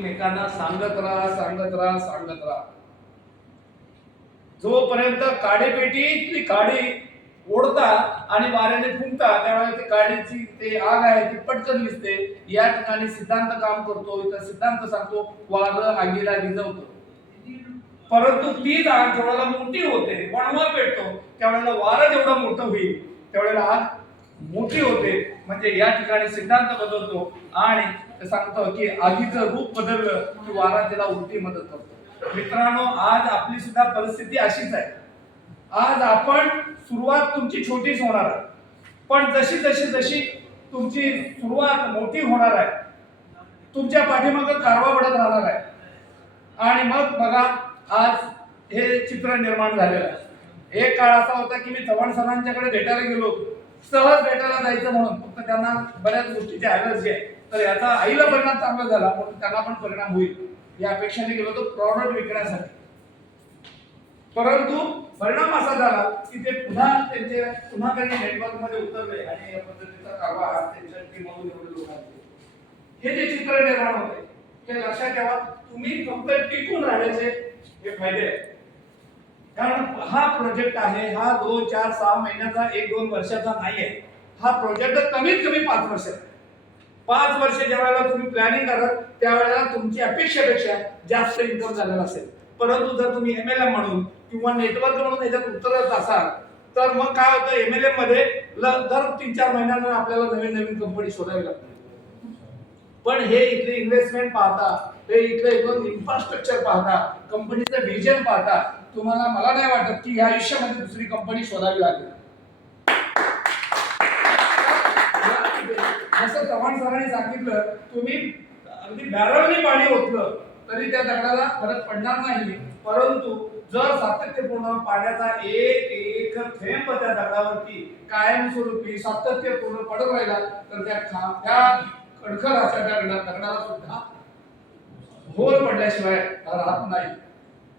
एकमेकांना सांगत राहा सांगत राहा सांगत राहा. जोपर्यंत काडीपेटीतली काडी ओढता आणि वाऱ्याने फुंकता त्यावेळेला ते काडीची ते आग आहे ती पटकन दिसते या ठिकाणी सिद्धांत काम करतो इथं सिद्धांत सांगतो वारं आगीला विजवतो परंतु तीच आग जेवढ्याला मोठी होते वणवा पेटतो त्यावेळेला वारं जेवढं मोठं होईल त्यावेळेला आग मोठी होते. म्हणजे या ठिकाणी सिद्धांत बदलतो आणि सांगतो की आगीचं रूप बदललं की वारा त्याला उलटी मदत करतो. मित्रांनो आज आपली सुद्धा परिस्थिती अशीच आहे. आज आपण सुरुवात तुमची छोटीच होणार आहे. पण जशी जशी जशी तुमची सुरुवात मोठी होणार आहे तुमच्या पाठीमागं कारवा पडत राहणार आहे. आणि मग बघा आज हे चित्र निर्माण झालेलं आहे. एक काळ असा होता की मी चव्हाण सरांच्याकडे भेटायला गेलो सहज भेटायला जायचं म्हणून. फक्त त्यांना बऱ्याच गोष्टीची ॲलर्जी आहे. तर याचा आईला परिणाम चांगला झाला म्हणून त्यांना पण परिणाम होईल. या अपेक्षेने गेलो तो प्रॉडक्ट विकण्यासाठी. परंतु परिणाम असा झाला की ते पुन्हा त्यांचे पुन्हा काही नेटवर्कमध्ये उतरले आणि या पद्धतीचा कारभार त्यांच्या टीममधून एवढे लोकांचे हे जे चित्र निर्माण होते ते लक्षात ठेवा तुम्ही फक्त टिकून राहण्याचे हे फायदे आहेत कारण हा प्रोजेक्ट आहे हा दोन चार सहा महिन्याचा एक दोन वर्षाचा नाही आहे हा प्रोजेक्ट कमीत कमी पाच वर्ष. आहे. पाच वर्ष ज्या वेळेला तुम्ही प्लॅनिंग करत त्यावेळेला तुमची अपेक्षेपेक्षा जास्त इन्कम झालेला असेल. परंतु जर तुम्ही एम एल एम म्हणून किंवा नेटवर्क म्हणून याच्यात उतरत असाल तर मग काय होतं एम एल एममध्ये ल- दर तीन चार महिन्यानंतर आपल्याला नवीन नवीन कंपनी शोधावी लागते पण हे इथले इन्व्हेस्टमेंट पाहता हे इथलं एकदम इन्फ्रास्ट्रक्चर पाहता कंपनीचं व्हिजन पाहता तुम्हाला मला नाही वाटत की ह्या आयुष्यामध्ये दुसरी कंपनी शोधावी लागेल. जसं चव्हाण सरांनी सांगितलं तुम्ही अगदी बॅरलनी पाणी ओतलं तरी त्या दगडाला फरक पडणार नाही. परंतु जर सातत्यपूर्ण पाण्याचा एक एक थेंब त्या दगडावरती कायमस्वरूपी सातत्यपूर्ण पडत राहिला तर त्या खा त्या खडखर अशा त्या दगडाला सुद्धा होल पडल्याशिवाय राहत नाही.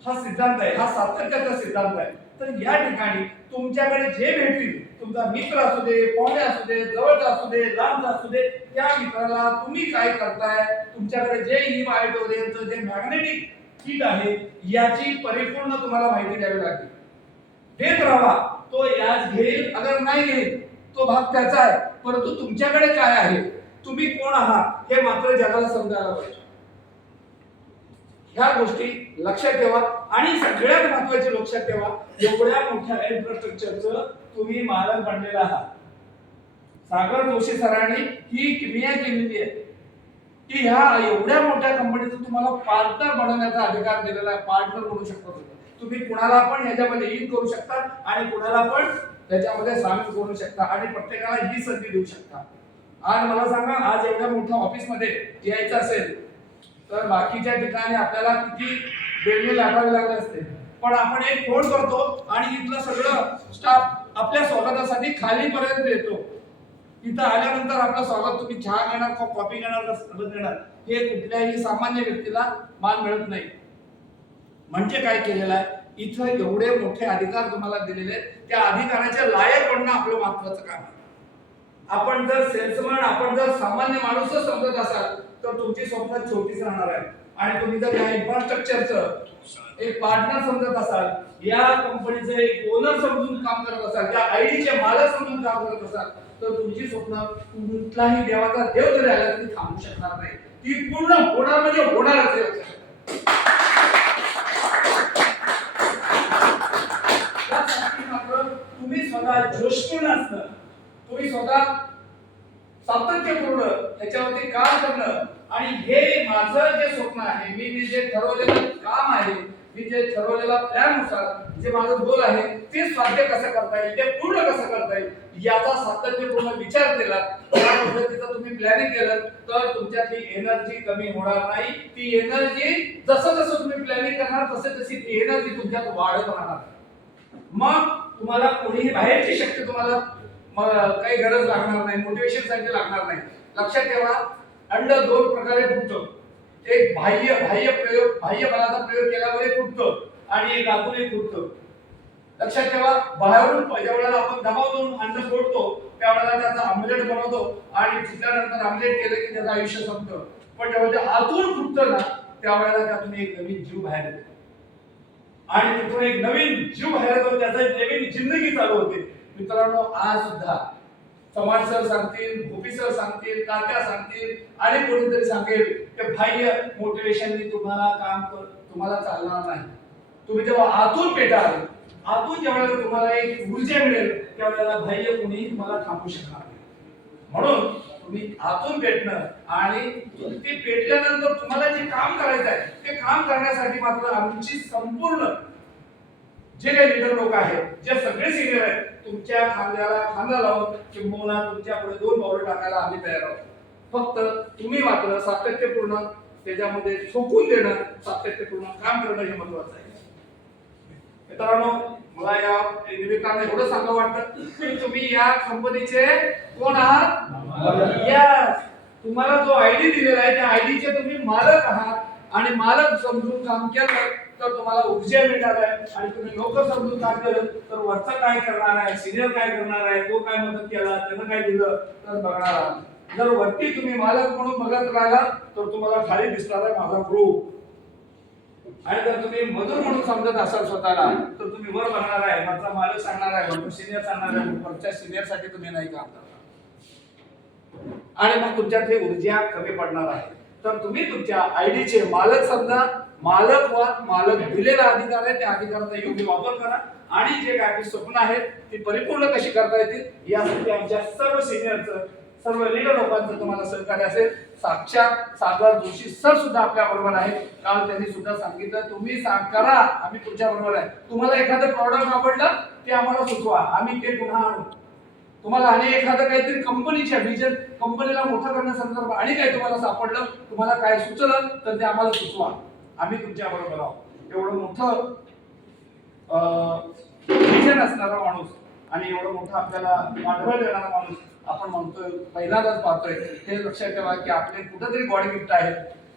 हा सिद्धांत आहे हा सातत्याचा सिद्धांत आहे. तर या ठिकाणी तुमच्याकडे जे भेटतील तुमचा मित्र असू दे पाहुणे असू दे जवळचा असू दे लांबचा असू दे त्या मित्राला तुम्ही काय करताय तुमच्याकडे जे हिम मायटोरियलचं जे मॅग्नेटिक किट आहे याची परिपूर्ण तुम्हाला माहिती द्यावी लागेल. देत राहा तो याच घेईल अगर नाही घेईल तो भाग त्याचा आहे. परंतु तुमच्याकडे काय आहे? तुम्ही कोण आहात हे मात्र जगाला समजायला पाहिजे. ह्या गोष्टी लक्षात ठेवा आणि सगळ्यात महत्वाची लक्षात ठेवा एवढ्या मोठ्या इन्फ्रास्ट्रक्चरचं तुम्ही मालक बनलेला आहात. सागर जोशी सरांनी ही क्रिया केलेली आहे. की ह्या एवढ्या मोठ्या कंपनीचं तुम्हाला पार्टनर बनवण्याचा अधिकार दिलेला आहे. पार्टनर बनू शकता तुम्ही. तुम्ही कुणाला पण ह्याच्यामध्ये इन करू शकता आणि कुणाला पण त्याच्यामध्ये सामील करू शकता आणि प्रत्येकाला ही संधी देऊ शकता. आज मला सांगा आज एवढ्या मोठ्या ऑफिसमध्ये यायचं असेल तर बाकीच्या ठिकाणी आपल्याला किती बेडमी लागावे लागले असते. पण आपण एक फोन करतो आणि इथलं सगळं स्टाफ आपल्या स्वागतासाठी खालीपर्यंत येतो. इथं आल्यानंतर आपलं स्वागत तुम्ही चहा घेणार कॉपी कॉफी घेणार का सरबत घेणार? हे कुठल्याही सामान्य व्यक्तीला मान मिळत नाही. म्हणजे काय केलेलं आहे? इथं एवढे मोठे अधिकार तुम्हाला दिलेले आहेत त्या अधिकाराच्या लायक बनणं आपलं महत्वाचं काम आहे. आपण जर सेल्समन आपण जर सामान्य माणूसच समजत असाल तर तुमची स्वप्न छोटीच राहणार आहे. आणि तुम्ही जर या इन्फ्रास्ट्रक्चरचं एक पार्टनर समजत असाल या कंपनीचं एक ओनर समजून काम करत असाल त्या आयडीचे मालक समजून काम करत असाल तर तुमची स्वप्न कुठलाही देवाचा देव जरी आला तरी थांबू शकणार नाही. ती पूर्ण होणार म्हणजे होणारच आहे त्यासाठी मात्र तुम्ही स्वतः जोशपूर्ण असणं तुम्ही स्वतः सातत्यपूर्ण त्याच्यावरती काम करणं आणि हे माझं जे स्वप्न आहे मी मी जे ठरवलेलं काम आहे मी जे ठरवलेला प्लॅननुसार जे माझं गोल आहे ते साध्य कसं करता येईल ते पूर्ण कसं करता येईल याचा सातत्यपूर्ण विचार केला. त्या पद्धतीचं तुम्ही प्लॅनिंग केलं तर तुमच्यातली एनर्जी कमी होणार नाही. ती एनर्जी जसं जसं तुम्ही प्लॅनिंग करणार तसे तशी ती एनर्जी तुमच्यात वाढत राहणार. मग तुम्हाला कोणीही बाहेरची शक्ती तुम्हाला म- काही गरज लागणार नाही मोटिवेशनसाठी लागणार नाही. लक्षात ठेवा. अंड दोन प्रकारे फुटतो. एक बाह्य बाह्य प्रयोग बाह्य बलाचा प्रयोग केल्यामुळे फुटतो आणि एक आतूनही फुटतो. लक्षात ठेवा बाहेरून ज्या वेळेला आपण दबाव देऊन अंड फोडतो त्यावेळेला त्याचा आमलेट बनवतो आणि चिकल्यानंतर आमलेट केलं की त्याचं आयुष्य संपतं. पण जेव्हा ते आतून फुटतं ना त्यावेळेला त्यातून एक नवीन जीव बाहेर येतो. आणि तिथून एक नवीन जीव बाहेर येतो त्याचा एक नवीन जिंदगी चालू होते. मित्रांनो आज सुद्धा समाज सर सांगतील भूपी सर सांगतील काका सांगतील आणि कोणीतरी सांगेल की बाह्य मोटिवेशननी तुम्हाला काम कर तुम्हाला चालणार नाही. तुम्ही जेव्हा आतून पेटाल आतून ज्यावेळेला तुम्हाला एक ऊर्जा मिळेल त्यावेळेला बाह्य कोणीही तुम्हाला थांबू शकणार नाही. म्हणून तुम्ही आतून पेटणं आणि ते पेटल्यानंतर तुम्हाला जे काम करायचं आहे ते काम करण्यासाठी मात्र आमची संपूर्ण जे काही लीडर लोक आहेत जे सगळे सिनियर आहेत तुमच्या खांद्याला खांदा लावून किंबहुना तुमच्यापुढे दोन पावलं टाकायला आम्ही तयार आहोत. फक्त तुम्ही मात्र सातत्यपूर्ण त्याच्यामध्ये झोकून देणं सातत्यपूर्ण काम करणं हे महत्वाचं आहे. मित्रांनो मला या निमित्ताने एवढं सांगावं वाटतं की तुम्ही या कंपनीचे कोण आहात? यस तुम्हाला जो आयडी दिलेला आहे त्या आयडीचे तुम्ही मालक आहात आणि मालक समजून काम केलं. तर तुम्हाला ऊर्जा मिळणार आहे आणि तुम्ही लोक समजून काम केलं तर वरचा काय करणार आहे सिनियर काय करणार आहे तो काय मदत केला त्यानं काय दिलं तर बघणार आहात जर वरती तुम्ही मालक म्हणून बघत राहिला तर तुम्हाला खाली दिसणार आहे माझा ग्रुप आणि जर तुम्ही मजूर म्हणून समजत असाल स्वतःला तर तुम्ही वर बघणार आहे वरचा मालक सांगणार आहे वरचा सिनियर सांगणार आहे वरच्या सिनियरसाठी तुम्ही नाही काम करणार. आणि मग तुमच्यात हे ऊर्जा कमी पडणार आहे. तर तुम्ही तुमच्या आयडीचे मालक समजा मालक वा मालक दिलेला अधिकार आहे त्या अधिकाराचा योग्य वापर करा. आणि जे काय आपली स्वप्न आहेत ती परिपूर्ण कशी करता येतील यासाठी आमच्या सर्व सिनियरचं सर्व लीडर लोकांचं तुम्हाला सहकार्य असेल. साक्षात सागर जोशी सर सुद्धा आपल्या बरोबर आहे काल त्यांनी सुद्धा सांगितलं तुम्ही सांग करा. आम्ही तुमच्या बरोबर आहे. तुम्हाला एखादं प्रॉडक्ट आवडलं ते आम्हाला सुचवा. आम्ही ते पुन्हा आणू. तुम्हाला आणि एखादं काहीतरी कंपनीच्या विजन कंपनीला मोठं करण्यासंदर्भात आणि काही तुम्हाला सापडलं तुम्हाला काय सुचलं तर ते आम्हाला सुचवा. आम्ही तुमच्या बरोबर आहोत. एवढं मोठं विजन असणारा माणूस आणि एवढं मोठं आपल्याला मांडवळ देणारा माणूस आपण म्हणतोय पहिल्यांदाच पाहतोय. हे लक्षात ठेवा की आपले कुठंतरी गॉड गिफ्ट आहेत.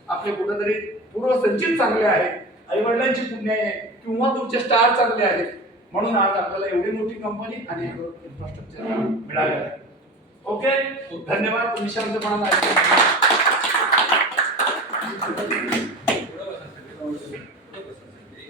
आपले कुठंतरी पूर्वसंचित चांगले आहेत. आई वडिलांची पुण्य आहे किंवा तुमचे स्टार चांगले आहेत. म्हणून आज आपल्याला एवढी मोठी कंपनी आणि इन्फ्रास्ट्रक्चर मिळाले आहे. ओके धन्यवाद. तुम्ही शांतपणा